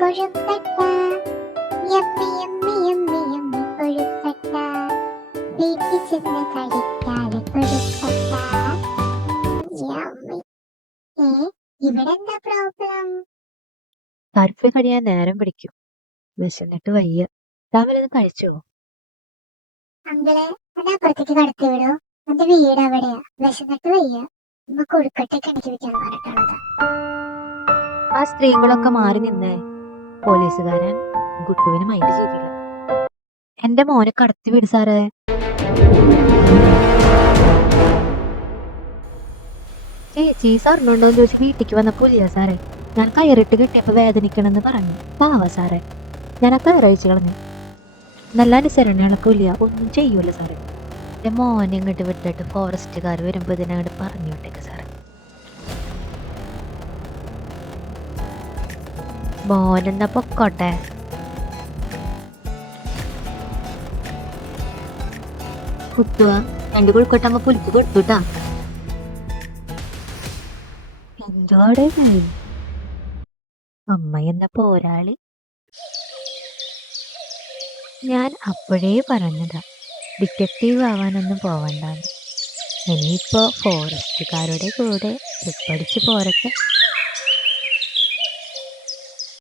കൊഴുക്കട്ട yummy yummy yummy yummy കൊഴുത്തട്ട. വീട്ടിൽ ചെന്ന് കഴിക്കാതെ കൊഴുത്തട്ട. ഇവിടെ എന്താ പ്രോബ്ലം? കഴിയാൻ നേരം പിടിക്കും. വിശന്നിട്ട് വയ്യ. രാവിലെ കഴിച്ചോ? അങ്കിളെ എന്നെ അപ്പുറത്തേക്ക് കടത്തി വിടോ. എന്റെ വീട് അവിടെയാ. വിശന്നിട്ട് വയ്യ. വെക്കാൻ പറഞ്ഞിട്ടുള്ളത്. ആ സ്ത്രീകളൊക്കെ മാറി നിന്നേ. പോലീസുകാരൻ ഗുട്ടുവിന് മൈൻഡ് ചെയ്തില്ല എന്റെ മോനെ കടത്തി വിട് സാറേ. ചേച്ചി സാറിനുണ്ടോന്ന് ചോദിച്ച് വീട്ടിക്ക് വന്നപ്പോ ഇല്ല സാറേ. ഞാൻ കയറിട്ട് കിട്ടിയപ്പോ വേദനിക്കണമെന്ന് പറഞ്ഞു. പാവ സാറേ. ഞാൻ ആ കയറഴിച്ചു കളഞ്ഞു. നല്ല അനുസരണകളൊക്കെ ഇല്ല. ഒന്നും ചെയ്യൂല സാറേ. എന്റെ മോനെ ഇങ്ങോട്ട് വിട്ടിട്ട് ഫോറസ്റ്റുകാർ വരുമ്പോ ഇതിനങ്ങോട്ട് പറഞ്ഞു വിട്ടേക്ക് സാറേ. മോനെന്നാ പൊക്കോട്ടെ കുട്ടുക രണ്ട് പുലിക്ക് കൊടുത്തുട്ടാ. എന്തുവാടെ? അമ്മ എന്ന പോരാളി. ഞാൻ അപ്പോഴേ പറഞ്ഞതാ ഡിറ്റക്റ്റീവ് ആവാനൊന്നും പോവണ്ടെന്ന്. ഇനിയിപ്പോ ഫോറസ്റ്റുകാരുടെ കൂടെ ട്രിപ്പടിച്ച് പോരട്ടെ.